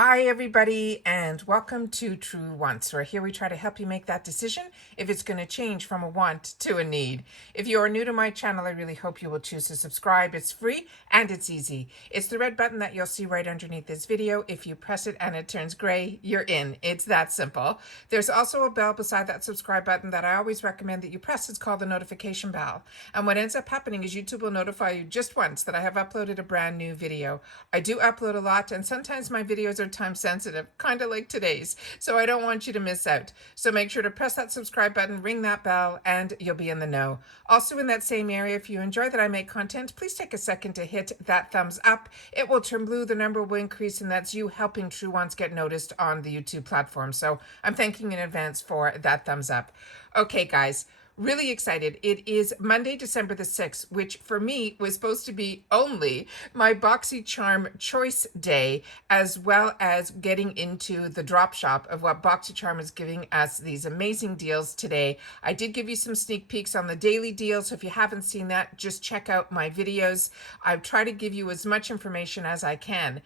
Hi, everybody, and welcome to True Wants, where here we try to help you make that decision if it's going to change from a want to a need. If you are new to my channel, I really hope you will choose to subscribe. It's free and it's easy. It's the red button that you'll see right underneath this video. If you press it and it turns gray, you're in. It's that simple. There's also a bell beside that subscribe button that I always recommend that you press. It's called the notification bell. And what ends up happening is YouTube will notify you just once that I have uploaded a brand new video. I do upload a lot, and sometimes my videos are time sensitive, kind of like today's, so I don't want you to miss out. So make sure to press that subscribe button, ring that bell, and you'll be in the know. Also in that same area, if you enjoy that I make content, please take a second to hit that thumbs up. It will turn blue, the number will increase, and that's you helping True Wants get noticed on the YouTube platform. So I'm thanking you in advance for that thumbs up. Okay, guys. Really excited. It is Monday, December the 6th, which for me was supposed to be only my BoxyCharm choice day, as well as getting into the drop shop of what BoxyCharm is giving us these amazing deals today. I did give you some sneak peeks on the daily deal, so if you haven't seen that, just check out my videos. I've tried to give you as much information as I can.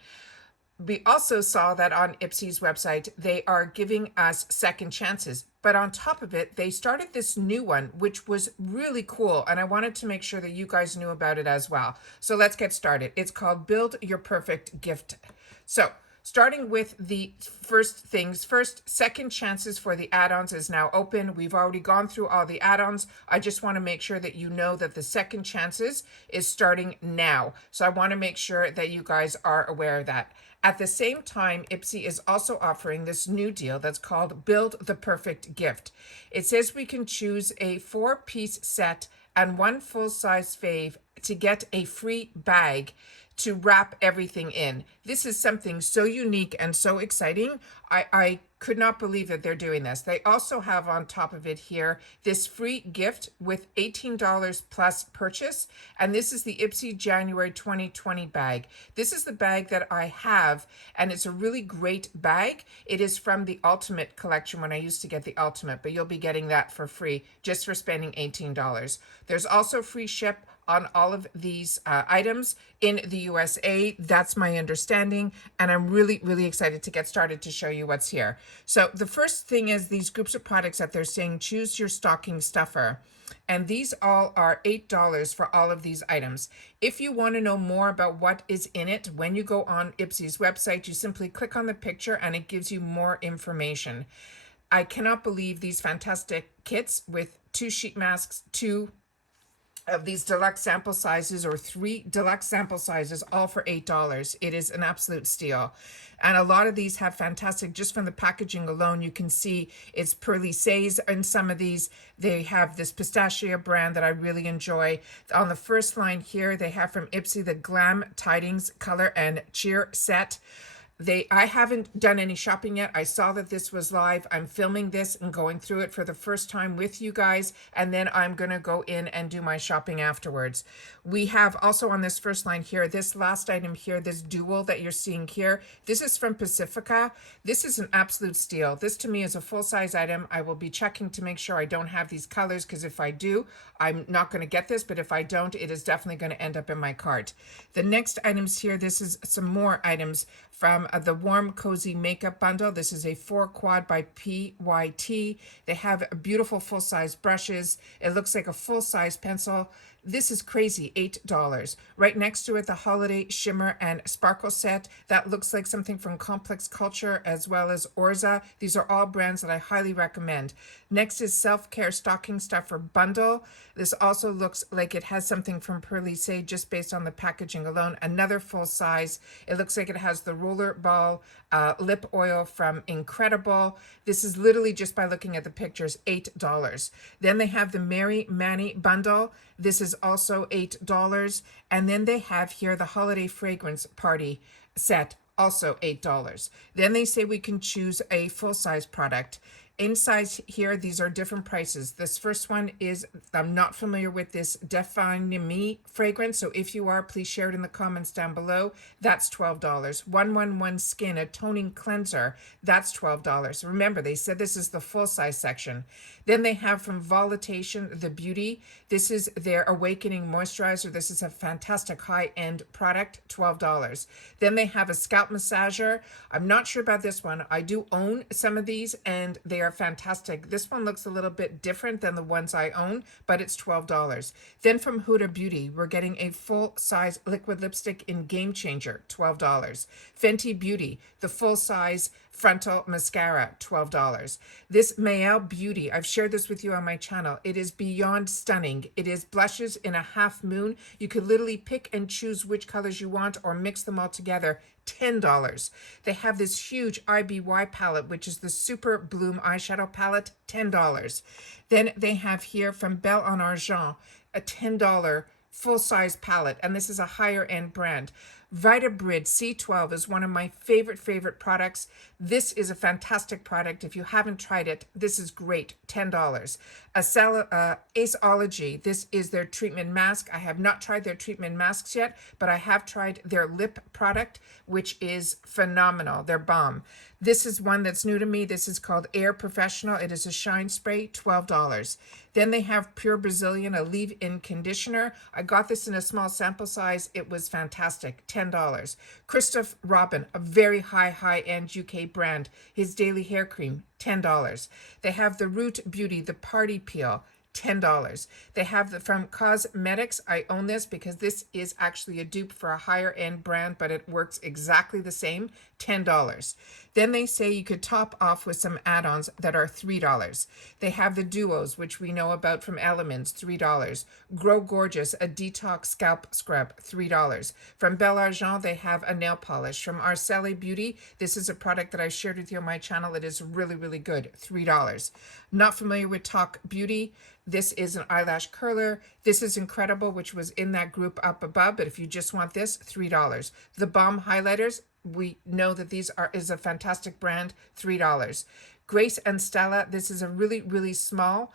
We also saw that on Ipsy's website, they are giving us second chances. But on top of it, they started this new one, which was really cool. And I wanted to make sure that you guys knew about it as well. So let's get started. It's called Build Your Perfect Gift. So starting with the first things first, second chances for the add-ons is now open. We've already gone through all the add-ons. I just want to make sure that you know that the second chances is starting now. So I want to make sure that you guys are aware of that. At the same time, Ipsy is also offering this new deal that's called Build the Perfect Gift. It says we can choose a 4-piece set and 1 full-size fave to get a free bag to wrap everything in. This is something so unique and so exciting. I could not believe that they're doing this. They also have on top of it here this free gift with $18 plus purchase. And this is the Ipsy January 2020 bag. This is the bag that I have, and it's a really great bag. It is from the Ultimate collection when I used to get the Ultimate, but you'll be getting that for free just for spending $18. There's also free ship on all of these items in the USA. That's my understanding, and I'm really, really excited to get started to show you what's here. So the first thing is these groups of products that they're saying, choose your stocking stuffer. And these all are $8 for all of these items. If you want to know more about what is in it, when you go on Ipsy's website, you simply click on the picture and it gives you more information. I cannot believe these fantastic kits with 2 sheet masks, 2 of these deluxe sample sizes, or 3 deluxe sample sizes, all for $8. It is an absolute steal. And a lot of these have fantastic, just from the packaging alone, you can see it's Pearly Says in some of these. They have this pistachio brand that I really enjoy. On the first line here, they have from Ipsy the Glam Tidings Color and Cheer Set. I haven't done any shopping yet. I saw that this was live. I'm filming this and going through it for the first time with you guys, and then I'm going to go in and do my shopping afterwards. We have also on this first line here, this last item here, this dual that you're seeing here. This is from Pacifica. This is an absolute steal. This to me is a full-size item. I will be checking to make sure I don't have these colors, because if I do, I'm not going to get this, but if I don't, it is definitely going to end up in my cart. The next items here, this is some more items from the Warm Cozy Makeup Bundle. This is a 4-quad by PYT. They have beautiful full-size brushes. It looks like a full-size pencil. This is crazy, $8. Right next to it, the Holiday Shimmer and Sparkle Set. That looks like something from Complex Culture, as well as Orza. These are all brands that I highly recommend. Next is Self-Care Stocking Stuffer Bundle. This also looks like it has something from Pearly Say, just based on the packaging alone. Another full size. It looks like it has the Roller Ball lip oil from Incredible. This is literally, just by looking at the pictures, $8. Then they have the Mary Manny Bundle. This is also $8. And then they have here the Holiday Fragrance Party Set, also $8. Then they say we can choose a full-size product. Inside here, these are different prices. This first one is, I'm not familiar with this Define Me fragrance, so if you are, please share it in the comments down below. That's $12. 111 Skin, a toning cleanser, that's $12. Remember, they said this is the full size section. Then they have from Volatation, The Beauty. This is their Awakening Moisturizer. This is a fantastic high-end product, $12. Then they have a Scalp Massager. I'm not sure about this one. I do own some of these, and they are fantastic. This one looks a little bit different than the ones I own, but it's $12. Then from Huda Beauty, we're getting a full-size liquid lipstick in Game Changer, $12. Fenty Beauty, the full-size frontal mascara, $12. This Mayel Beauty, I've shared this with you on my channel. It is beyond stunning. It is blushes in a half moon. You could literally pick and choose which colors you want or mix them all together. $10. They have this huge IBY palette, which is the Super Bloom eyeshadow palette, $10. Then they have here from Belle en Argent, a $10 full-size palette, and this is a higher-end brand. Vitabrid C12 is one of my favorite products. This is a fantastic product. If you haven't tried it, this is great, $10. Aceology, this is their treatment mask. I have not tried their treatment masks yet, but I have tried their lip product, which is phenomenal. They're bomb. This is one that's new to me. This is called Air Professional. It is a shine spray, $12. Then they have Pure Brazilian, a leave-in conditioner. I got this in a small sample size. It was fantastic, $10. Christoph Robin, a very high-end UK brand. His daily hair cream, $10. They have the Root Beauty, the Party Peel, $10. They have the from Cosmetics. I own this because this is actually a dupe for a higher end brand, but it works exactly the same, $10. Then they say you could top off with some add-ons that are $3. They have the duos, which we know about from Elements, $3. Grow Gorgeous, a detox scalp scrub, $3. From Belle Argent, they have a nail polish. From Arceli Beauty, this is a product that I shared with you on my channel. It is really good, $3. Not familiar with Talk Beauty. This is an eyelash curler. This is incredible, which was in that group up above, but if you just want this, $3. The Balm Highlighters, we know that these is a fantastic brand, $3. Grace and Stella, this is a really small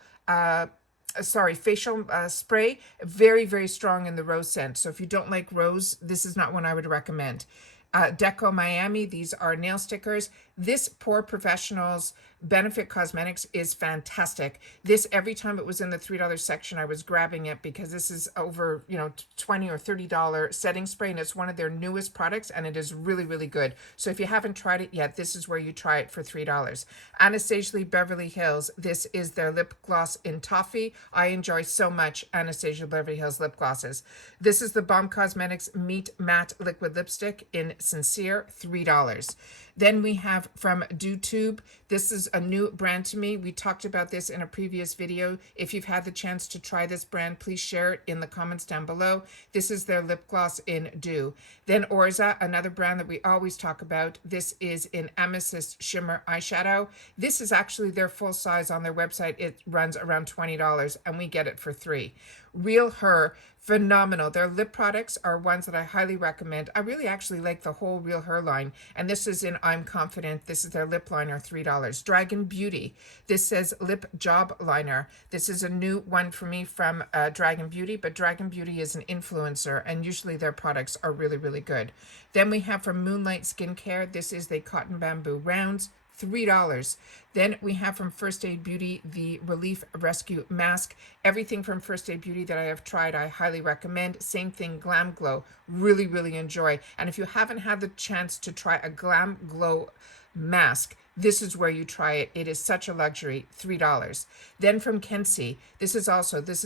facial spray, very strong in the rose scent. So if you don't like rose, this is not one I would recommend. Deco Miami, these are nail stickers. This Pore Professionals Benefit Cosmetics is fantastic. This, every time it was in the $3 section, I was grabbing it because this is over, $20 or $30 setting spray, and it's one of their newest products, and it is really good. So if you haven't tried it yet, this is where you try it for $3. Anastasia Beverly Hills, this is their lip gloss in toffee. I enjoy so much Anastasia Beverly Hills lip glosses. This is the Balm Cosmetics Meet Matte Liquid Lipstick in Sincere, $3. Then we have from Dupes. This is a new brand to me. We talked about this in a previous video. If you've had the chance to try this brand, please share it in the comments down below. This is their lip gloss in Dew. Then Orza, another brand that we always talk about. This is in Amethyst Shimmer Eyeshadow. This is actually their full size on their website. It runs around $20, and we get it for $3. Real Her, phenomenal. Their lip products are ones that I highly recommend. I really actually like the whole Real Her line, and this is in I'm Confident. This is their lip liner, $3. Dragon Beauty, this says Lip Job Liner. This is a new one for me from Dragon Beauty, but Dragon Beauty is an influencer, and usually their products are really good. Then we have from Moonlight Skincare, this is the Cotton Bamboo Rounds, $3. Then we have from First Aid Beauty, the Relief Rescue Mask. Everything from First Aid Beauty that I have tried, I highly recommend. Same thing, Glam Glow, really enjoy. And if you haven't had the chance to try a Glam Glow mask, this is where you try it. It is such a luxury, $3. Then from Kensie, this is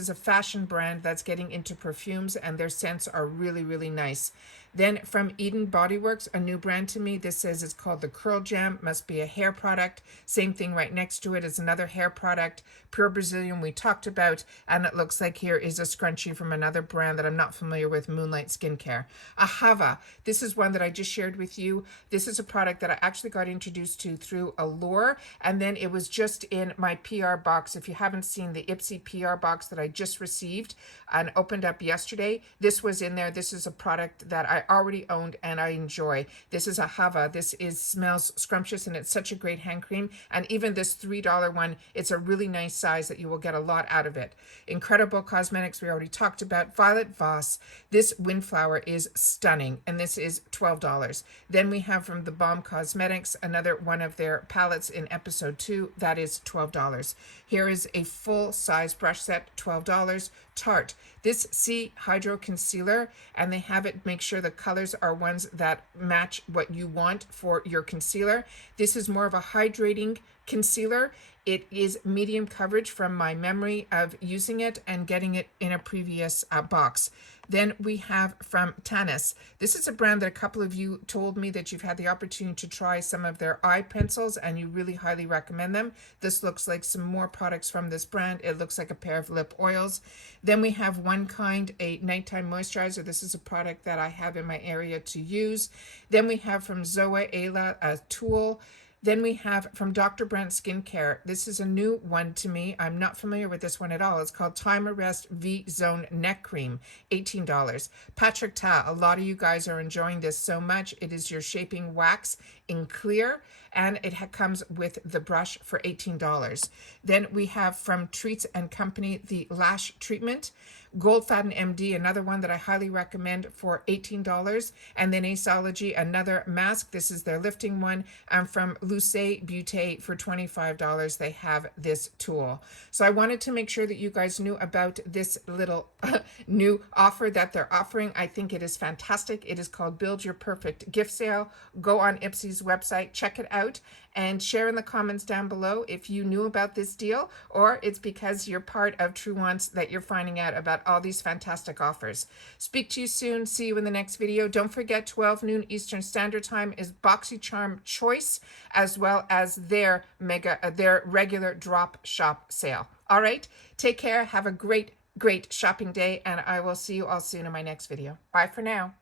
a fashion brand that's getting into perfumes, and their scents are really nice. Then from Eden Body Works, a new brand to me. This says it's called the Curl Jam, must be a hair product. Same thing right next to it is another hair product. Pure Brazilian we talked about, and it looks like here is a scrunchie from another brand that I'm not familiar with, Moonlight Skincare. Ahava, this is one that I just shared with you. This is a product that I actually got introduced to through Allure, and then it was just in my PR box. If you haven't seen the Ipsy PR box that I just received and opened up yesterday, this was in there. This is a product that I I already owned and I enjoy. This is a Hava. This smells scrumptious, and it's such a great hand cream. And even this $3 one, it's a really nice size that you will get a lot out of it. Incredible Cosmetics, we already talked about. Violet Voss. This Windflower is stunning, and this is $12. Then we have from the Balm Cosmetics, another one of their palettes in episode 2, that is $12. Here is a full size brush set, $12. Tarte. This C Hydro Concealer, and they have it, make sure the colors are ones that match what you want for your concealer. This is more of a hydrating concealer. It is medium coverage from my memory of using it and getting it in a previous box. Then we have from Tanis. This is a brand that a couple of you told me that you've had the opportunity to try some of their eye pencils and you really highly recommend them. This looks like some more products from this brand. It looks like a pair of lip oils. Then we have One Kind, a nighttime moisturizer. This is a product that I have in my area to use. Then we have from Zoe Ayla, a tool. Then we have from Dr. Brandt Skincare. This is a new one to me. I'm not familiar with this one at all. It's called Time Arrest V-Zone Neck Cream, $18. Patrick Ta, a lot of you guys are enjoying this so much. It is your shaping wax in clear, and it comes with the brush for $18. Then we have from Treats and Company, the Lash Treatment. Gold Faden MD, another one that I highly recommend for $18. And then Aceology, another mask. This is their lifting one. And from Luce Beauté for $25, they have this tool. So I wanted to make sure that you guys knew about this little new offer that they're offering. I think it is fantastic. It is called Build Your Perfect Gift Sale. Go on Ipsy's website, check it out, and share in the comments down below if you knew about this deal, or it's because you're part of True Wants that you're finding out about all these fantastic offers. Speak to you soon. See you in the next video. Don't forget, 12 noon Eastern Standard Time is BoxyCharm Choice, as well as their regular drop shop sale. All right, take care. Have a great shopping day, and I will see you all soon in my next video. Bye for now.